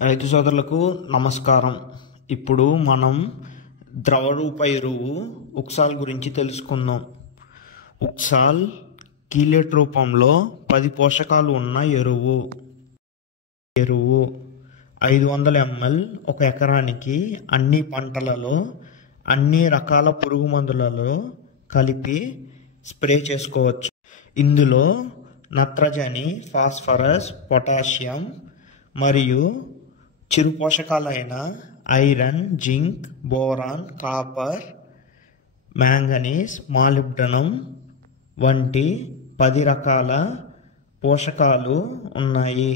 రైతు సోదరులకు నమస్కారం. ఇప్పుడు మనం ద్రవ రూప ఎరువు ఉక్సాల్ గురించి తెలుసుకుందాం. ఉక్సాల్ కీలేట్ రూపంలో 10 పోషకాలు ఉన్న ఎరువు 500 ml ఒక ఎకరానికి అన్ని పంటలలో అన్ని రకాల పురుగు మందులలో కలిపి స్ప్రే చేసుకోవచ్చు. ఇందులో నత్రజని, ఫాస్ఫరస్, పొటాషియం మరియు చిరు పోషకాలైన iron, zinc, boron, copper, manganese, molybdenum వంటి 10 రకాల పోషకాలు ఉన్నాయి.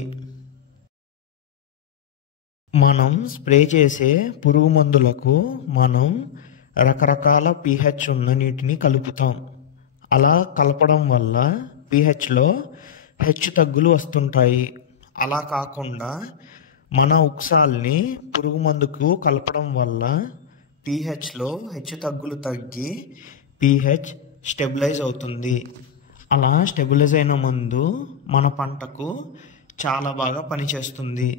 మనం స్ప్రే చేసే పురుగు మందులకు మనం రకరకాల pH ఉన్న నీటిని కలుపుతాం. అలా కలపడం వల్ల pHలో హెచ్చు తగ్గులు వస్తుంటాయి. అలా కాకుండా మన ఉక్సాల్ని పురుగు మందుకు కలపడం వల్ల pHలో హెచ్చు తగ్గులు తగ్గి pH స్టెబిలైజ్ అవుతుంది. అలా స్టెబిలైజ్ అయిన మందు మన పంటకు చాలా బాగా పనిచేస్తుంది.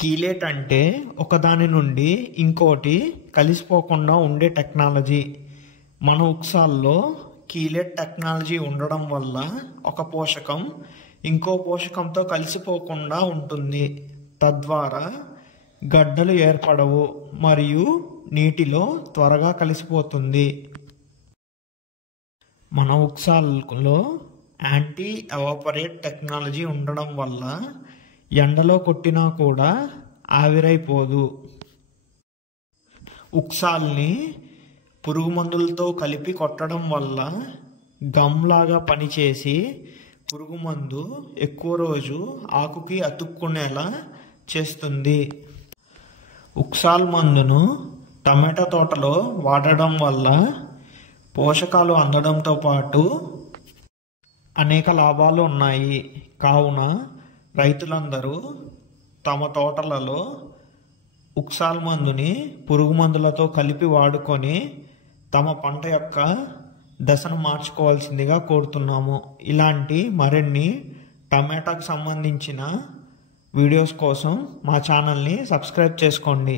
కీలేట్ అంటే ఒకదాని నుండి ఇంకోటి కలిసిపోకుండా ఉండే టెక్నాలజీ. మన ఉక్సాల్లో కీలేట్ టెక్నాలజీ ఉండడం వల్ల ఒక పోషకం ఇంకో పోషకంతో కలిసిపోకుండా ఉంటుంది. తద్వారా గడ్డలు ఏర్పడవు మరియు నీటిలో త్వరగా కలిసిపోతుంది. మన ఉక్సాల్లో యాంటీ ఎవాపరేట్ టెక్నాలజీ ఉండడం వల్ల ఎండలో కొట్టినా కూడా ఆవిరైపోదు. ఉక్సాల్ని పురుగు మందులతో కలిపి కొట్టడం వల్ల గమ్లాగా పనిచేసి పురుగు మందు ఎక్కువ రోజు ఆకుకి అతుక్కునేలా చేస్తుంది. ఉక్సాల్ మందును టమాటా తోటలో వాడడం వల్ల పోషకాలు అందడంతో పాటు అనేక లాభాలు ఉన్నాయి. కావున రైతులందరూ తమ తోటలలో ఉక్సాల్ మందుని పురుగు మందులతో కలిపి వాడుకొని తమ పంట యొక్క దశను మార్చుకోవాల్సిందిగా కోరుతున్నాము. ఇలాంటి మరిన్ని టమాటాకు సంబంధించిన వీడియోస్ కోసం మా ఛానల్ని సబ్స్క్రైబ్ చేసుకోండి.